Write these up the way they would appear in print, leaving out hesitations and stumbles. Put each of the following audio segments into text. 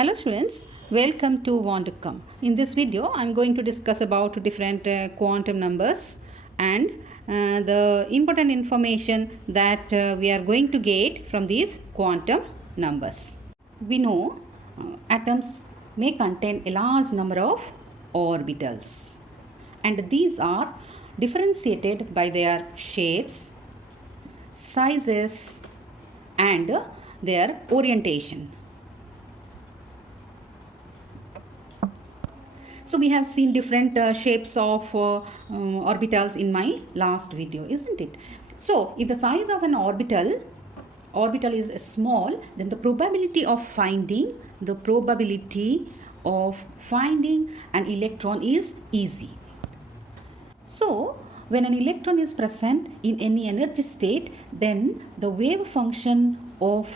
Hello students, welcome to Want to Come. In this video, I am going to discuss about different quantum numbers and the important information that we are going to get from these quantum numbers. We know atoms may contain a large number of orbitals, and these are differentiated by their shapes, sizes and their orientation. So we have seen different shapes of orbitals in my last video, isn't it? So if the size of an orbital is small, then the probability of finding an electron is easy. So when an electron is present in any energy state, then the wave function of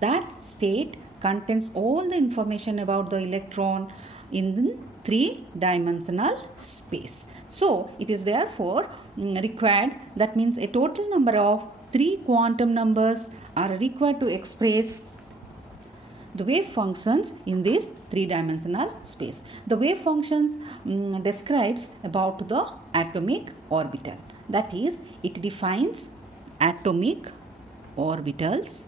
that state contains all the information about the electron in three-dimensional space. So it is therefore required, that means a total number of 3 quantum numbers are required to express the wave functions in this three-dimensional space. The wave functions describes about the atomic orbital. That is, it defines atomic orbitals,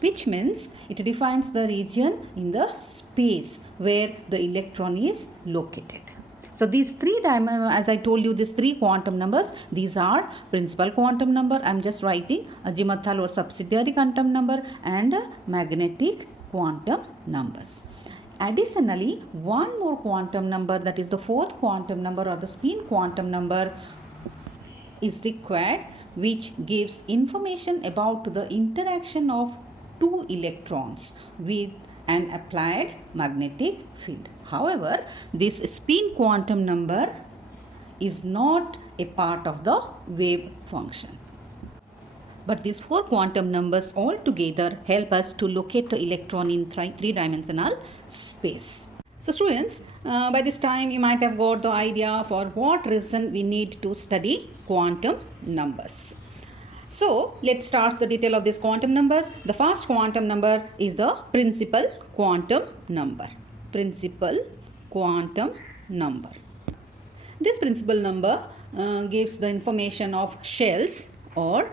which means it defines the region in the space where the electron is located. So these as I told you, these 3 quantum numbers, these are principal quantum number, I am just writing AzimUTHAL or subsidiary quantum number, and magnetic quantum numbers. Additionally, one more quantum number, that is the 4th quantum number or the spin quantum number, is required, which gives information about the interaction of 2 electrons with an applied magnetic field. However, this spin quantum number is not a part of the wave function. But these 4 quantum numbers all together help us to locate the electron in three-dimensional space. So students, by this time you might have got the idea for what reason we need to study quantum numbers. So let's start the detail of these quantum numbers. The first quantum number is the principal quantum number. Principal quantum number. This principal number gives the information of shells or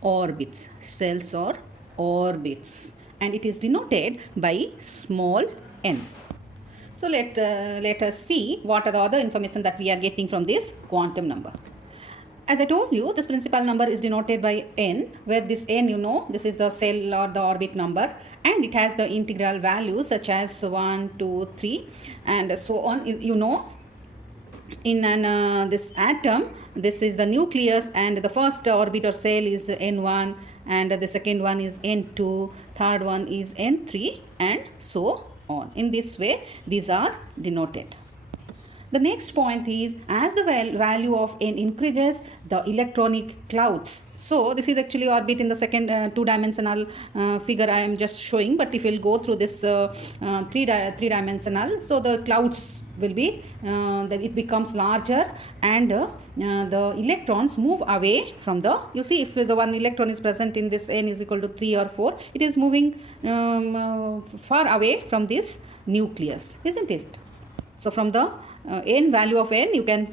orbits. Shells or orbits, and it is denoted by small n. So let us see what are the other information that we are getting from this quantum number. As I told you, this principal number is denoted by n, where this n, this is the shell or the orbit number, and it has the integral values such as 1, 2, 3 and so on. In this atom, this is the nucleus, and the first orbit or shell is n1, and the second one is n2, third one is n3 and so on. In this way, these are denoted. The next point is, as the value of n increases, the electronic clouds. So this is actually orbit in the second two-dimensional figure I am just showing, but if we will go through this three-dimensional, so the clouds will be, it becomes larger, and the electrons move away from the, you see, if the one electron is present in this n is equal to 3 or 4, it is moving far away from this nucleus, isn't it? So from the n value of n, you can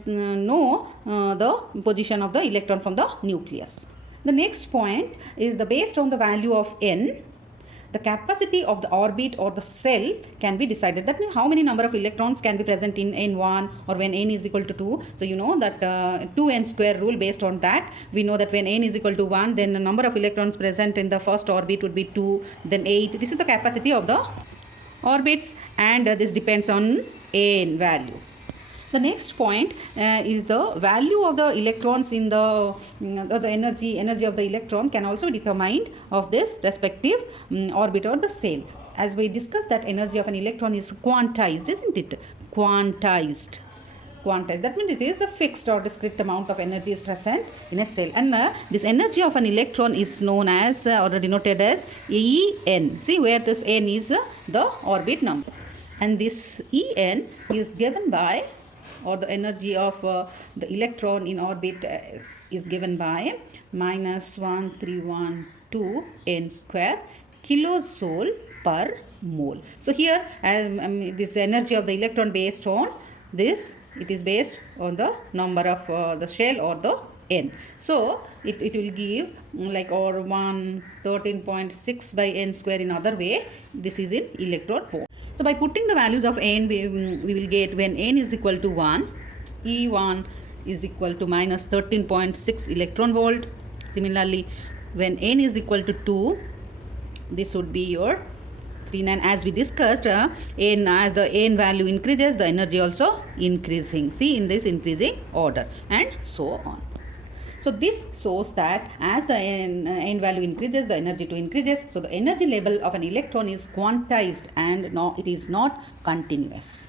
know the position of the electron from the nucleus. The next point is, based on the value of n, the capacity of the orbit or the cell can be decided. That means how many number of electrons can be present in n1, or when n is equal to 2. So you know that 2n square rule. Based on that, we know that when n is equal to 1, then the number of electrons present in the first orbit would be 2, then 8. This is the capacity of the orbits, and this depends on n value. The next point is the value of the electrons in the energy of the electron can also be determined of this respective orbit or the cell. As we discussed, that energy of an electron is quantized, isn't it? Quantized. That means it is a fixed or discrete amount of energy is present in a cell, and this energy of an electron is known as or denoted as En. See where this n is the orbit number, and this En is given by, or the energy of the electron in orbit is given by -131 2 n square kilojoule per mole. So here this energy of the electron based on this, it is based on the number of the shell or the n. So it will give like or 13.6 by n square in other way. This is in electron form. So by putting the values of n, we will get when n is equal to 1, E1 is equal to minus 13.6 electron volt. Similarly, when n is equal to 2, this would be your 39. As we discussed, n, as the n value increases, the energy also increasing. See, in this increasing order, and so on. So this shows that as the n value increases, the energy too increases. So the energy level of an electron is quantized and it is not continuous.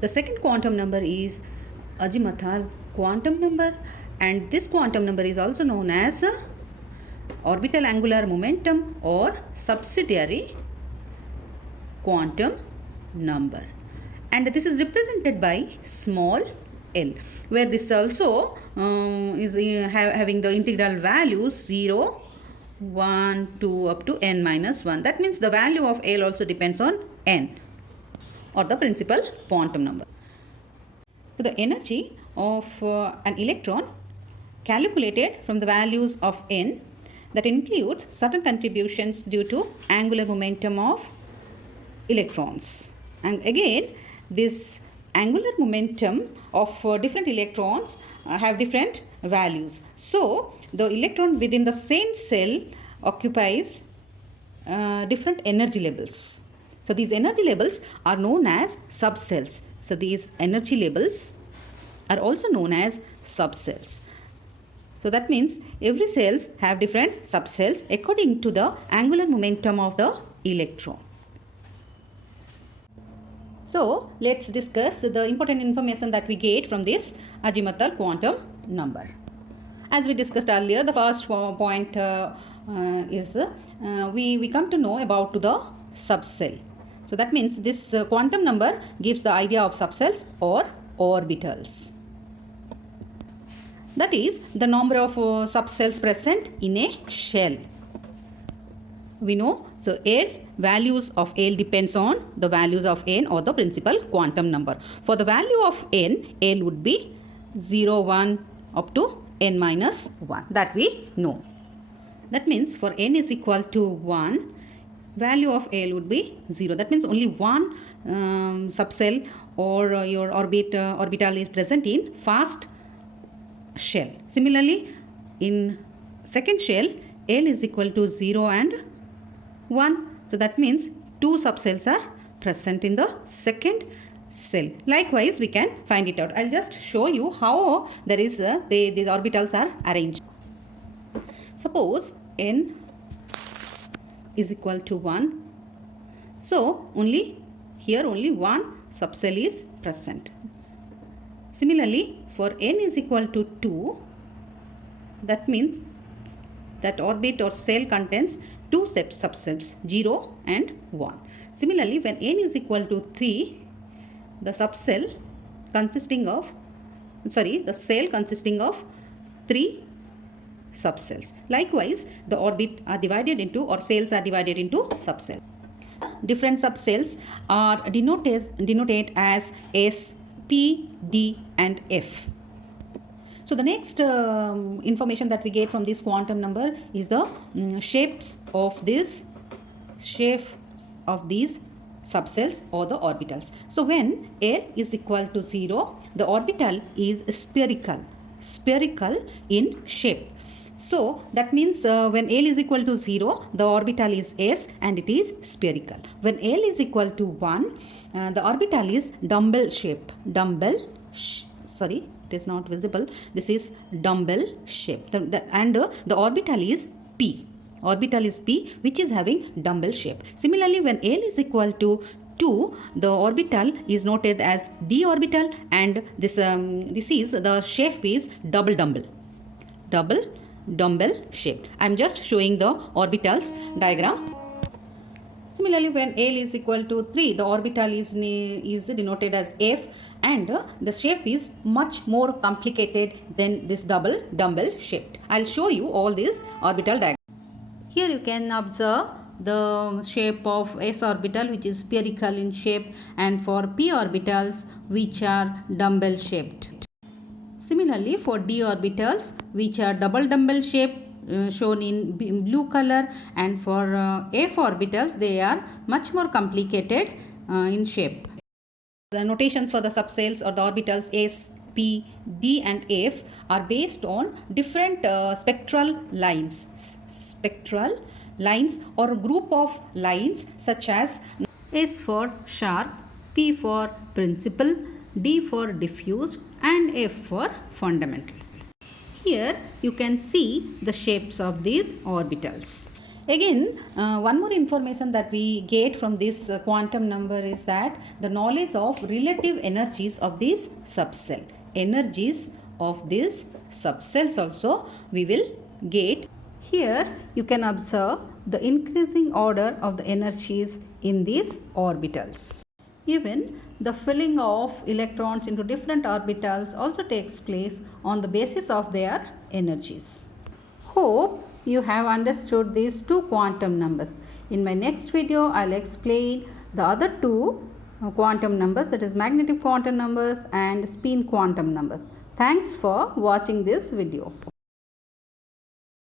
The second quantum number is AzimUTHAL quantum number, and this quantum number is also known as orbital angular momentum or subsidiary quantum number, and this is represented by small l, where this also is having the integral values 0, 1, 2 up to n minus 1. That means the value of l also depends on n, or the principal quantum number. So the energy of an electron calculated from the values of n, that includes certain contributions due to angular momentum of electrons. And again, this angular momentum of different electrons have different values. So the electron within the same cell occupies different energy levels. So these energy levels are known as subcells. So these energy levels are also known as subcells. So that means every cells have different subcells according to the angular momentum of the electron. So let's discuss the important information that we get from this AzimUTHAL quantum number. As we discussed earlier, the first point is we come to know about the subcell. So that means this quantum number gives the idea of subcells or orbitals. That is the number of subcells present in a shell. We know, so L, values of L depends on the values of n or the principal quantum number. For the value of n, L would be 0, 1 up to n minus 1. That we know. That means for n is equal to 1, value of L would be 0. That means only one subcell or your orbital is present in first shell. Similarly, in second shell, L is equal to 0 and 1. So that means two subcells are present in the second cell. Likewise, we can find it out. I'll just show you how there is these orbitals are arranged. Suppose n is equal to 1. So only here only one subcell is present. Similarly, for n is equal to 2, that means that orbit or cell contains two subcells, 0 and 1. Similarly, when n is equal to 3, the subcell consisting of, the cell consisting of 3 subcells. Likewise, the orbit are divided into, or cells are divided into subcells. Different subcells are denoted as S, P, D and F. So the next information that we get from this quantum number is the shapes of these subcells or the orbitals. So when L is equal to 0, the orbital is spherical in shape. So that means when L is equal to 0, the orbital is S and it is spherical. When L is equal to 1, the orbital is dumbbell shape. It is not visible. This is dumbbell shape. And the orbital is P. Orbital is P, which is having dumbbell shape. Similarly, when L is equal to 2, the orbital is noted as d orbital, and this is the shape is double dumbbell shape. I am just showing the orbitals diagram. Similarly, when L is equal to 3, the orbital is denoted as F, and the shape is much more complicated than this dumbbell shaped. I'll show you all these orbital diagrams. Here you can observe the shape of s orbital, which is spherical in shape, and for p orbitals, which are dumbbell shaped. Similarly, for d orbitals, which are double dumbbell shape, shown in blue color, and for f orbitals, they are much more complicated in shape. The notations for the subcells or the orbitals s, p, d and f are based on different spectral lines. Spectral lines or a group of lines such as S for sharp, P for principal, D for diffuse and F for fundamental. Here you can see the shapes of these orbitals. Again, one more information that we get from this quantum number is that the knowledge of relative energies of these subcell. Energies of these subcells also we will get. Here you can observe the increasing order of the energies in these orbitals. Even the filling of electrons into different orbitals also takes place on the basis of their energies. Hope you have understood these two quantum numbers. In my next video, I'll explain the other two quantum numbers, that is magnetic quantum numbers and spin quantum numbers. Thanks for watching this video.